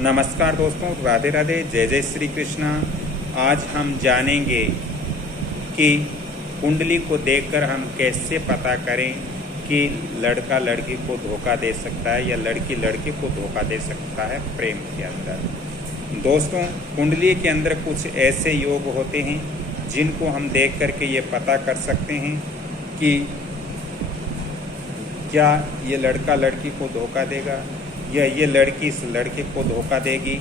नमस्कार दोस्तों, राधे राधे, जय जय श्री कृष्णा। आज हम जानेंगे कि कुंडली को देखकर हम कैसे पता करें कि लड़का लड़की को धोखा दे सकता है या लड़की लड़के को धोखा दे सकता है प्रेम के अंदर। दोस्तों, कुंडली के अंदर कुछ ऐसे योग होते हैं जिनको हम देख करके ये पता कर सकते हैं कि क्या ये लड़का लड़की को धोखा देगा या ये लड़की इस लड़के को धोखा देगी।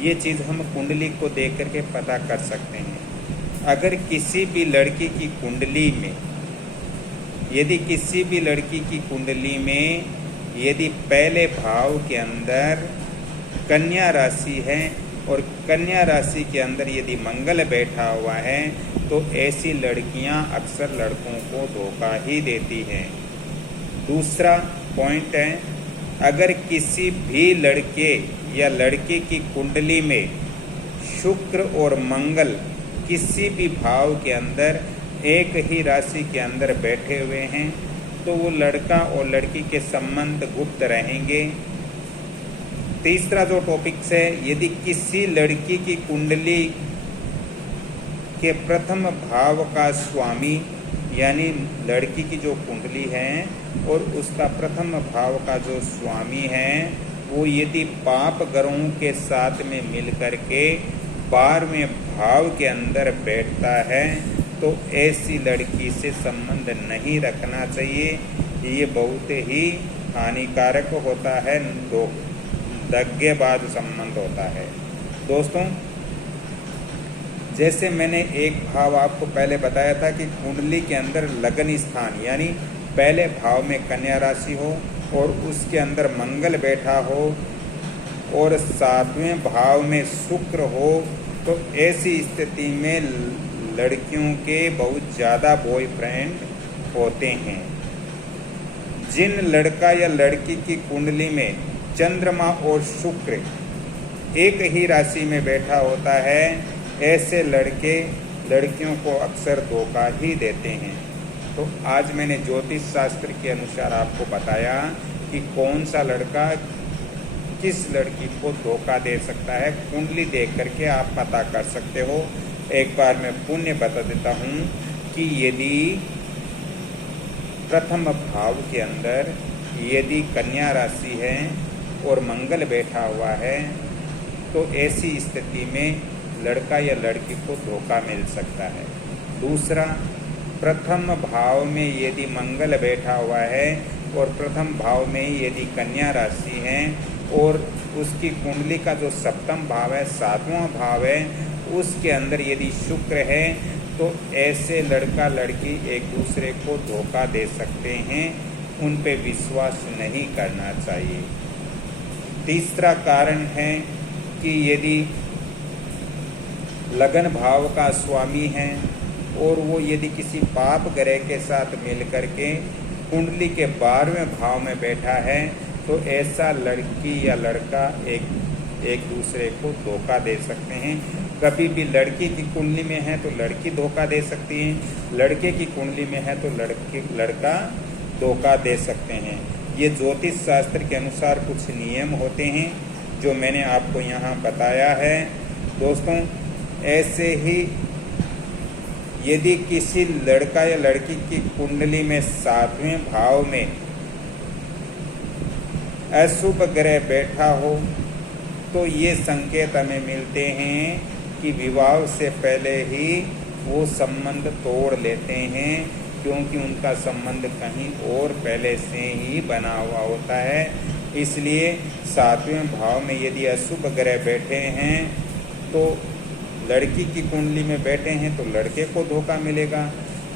ये चीज़ हम कुंडली को देख करके पता कर सकते हैं। अगर किसी भी लड़की की कुंडली में यदि पहले भाव के अंदर कन्या राशि है और कन्या राशि के अंदर यदि मंगल बैठा हुआ है तो ऐसी लड़कियां अक्सर लड़कों को धोखा ही देती हैं। दूसरा पॉइंट है, अगर किसी भी लड़के या लड़के की कुंडली में शुक्र और मंगल किसी भी भाव के अंदर एक ही राशि के अंदर बैठे हुए हैं तो वो लड़का और लड़की के संबंध गुप्त रहेंगे। तीसरा जो टॉपिक्स है, यदि किसी लड़की की कुंडली के प्रथम भाव का स्वामी यानी लड़की की जो कुंडली है और उसका प्रथम भाव का जो स्वामी है वो यदि पाप ग्रहों के साथ में मिल करके 12वें भाव के अंदर बैठता है तो ऐसी लड़की से संबंध नहीं रखना चाहिए। ये बहुत ही हानिकारक होता है, दग्गेबाज संबंध होता है। दोस्तों, जैसे मैंने एक भाव आपको पहले बताया था कि कुंडली के अंदर लगन स्थान यानी पहले भाव में कन्या राशि हो और उसके अंदर मंगल बैठा हो और 7वें भाव में शुक्र हो तो ऐसी स्थिति में लड़कियों के बहुत ज़्यादा बॉयफ्रेंड होते हैं। जिन लड़का या लड़की की कुंडली में चंद्रमा और शुक्र एक ही राशि में बैठा होता है ऐसे लड़के लड़कियों को अक्सर धोखा ही देते हैं। तो आज मैंने ज्योतिष शास्त्र के अनुसार आपको बताया कि कौन सा लड़का किस लड़की को धोखा दे सकता है। कुंडली देख करके आप पता कर सकते हो। एक बार मैं पुण्य बता देता हूँ कि यदि प्रथम भाव के अंदर यदि कन्या राशि है और मंगल बैठा हुआ है तो ऐसी स्थिति में लड़का या लड़की को धोखा मिल सकता है। दूसरा, प्रथम भाव में यदि मंगल बैठा हुआ है और प्रथम भाव में यदि कन्या राशि है और उसकी कुंडली का जो सप्तम भाव है 7वां भाव है उसके अंदर यदि शुक्र है तो ऐसे लड़का लड़की एक दूसरे को धोखा दे सकते हैं। उन पे विश्वास नहीं करना चाहिए। तीसरा कारण है कि यदि लगन भाव का स्वामी है और वो यदि किसी पाप ग्रह के साथ मिल करके कुंडली के 12वें भाव में बैठा है तो ऐसा लड़की या लड़का एक दूसरे को धोखा दे सकते हैं। कभी भी लड़की की कुंडली में है तो लड़की धोखा दे सकती है, लड़के की कुंडली में है तो लड़का धोखा दे सकते हैं। ये ज्योतिष शास्त्र के अनुसार कुछ नियम होते हैं जो मैंने आपको यहाँ बताया है। दोस्तों, ऐसे ही यदि किसी लड़का या लड़की की कुंडली में 7वें भाव में अशुभ ग्रह बैठा हो तो ये संकेत हमें मिलते हैं कि विवाह से पहले ही वो संबंध तोड़ लेते हैं क्योंकि उनका संबंध कहीं और पहले से ही बना हुआ होता है। इसलिए 7वें भाव में यदि अशुभ ग्रह बैठे हैं तो लड़की की कुंडली में बैठे हैं तो लड़के को धोखा मिलेगा।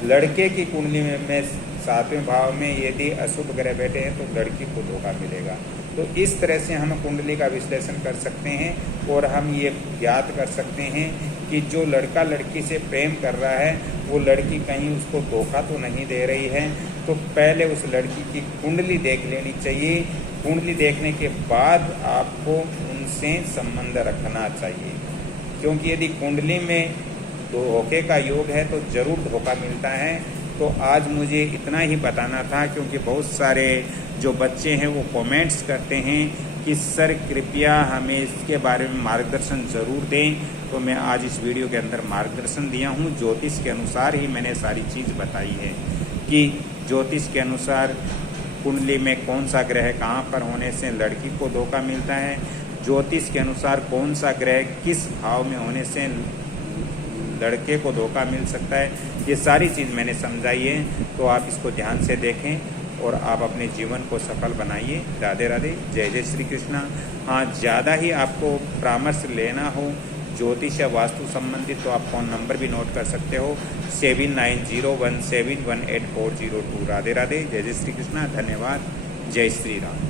लड़के की कुंडली में 7वें भाव में यदि अशुभ ग्रह बैठे हैं तो लड़की को धोखा मिलेगा। तो इस तरह से हम कुंडली का विश्लेषण कर सकते हैं और हम ये ज्ञात कर सकते हैं कि जो लड़का लड़की से प्रेम कर रहा है वो लड़की कहीं उसको धोखा तो नहीं दे रही है। तो पहले उस लड़की की कुंडली देख लेनी चाहिए। कुंडली देखने के बाद आपको उनसे संबंध रखना चाहिए, क्योंकि यदि कुंडली में धोखे का योग है तो ज़रूर धोखा मिलता है। तो आज मुझे इतना ही बताना था, क्योंकि बहुत सारे जो बच्चे हैं वो कमेंट्स करते हैं कि सर कृपया हमें इसके बारे में मार्गदर्शन ज़रूर दें, तो मैं आज इस वीडियो के अंदर मार्गदर्शन दिया हूँ। ज्योतिष के अनुसार ही मैंने सारी चीज़ बताई है कि ज्योतिष के अनुसार कुंडली में कौन सा ग्रह कहाँ पर होने से लड़की को धोखा मिलता है, ज्योतिष के अनुसार कौन सा ग्रह किस भाव में होने से लड़के को धोखा मिल सकता है, ये सारी चीज़ मैंने समझाई है। तो आप इसको ध्यान से देखें और आप अपने जीवन को सफल बनाइए। राधे राधे, जय जय श्री कृष्णा। हाँ, ज़्यादा ही आपको परामर्श लेना हो ज्योतिष या वास्तु संबंधित तो आप फ़ोन नंबर भी नोट कर सकते हो 7901718402। राधे राधे, जय जय श्री कृष्णा। धन्यवाद, जय श्री राम।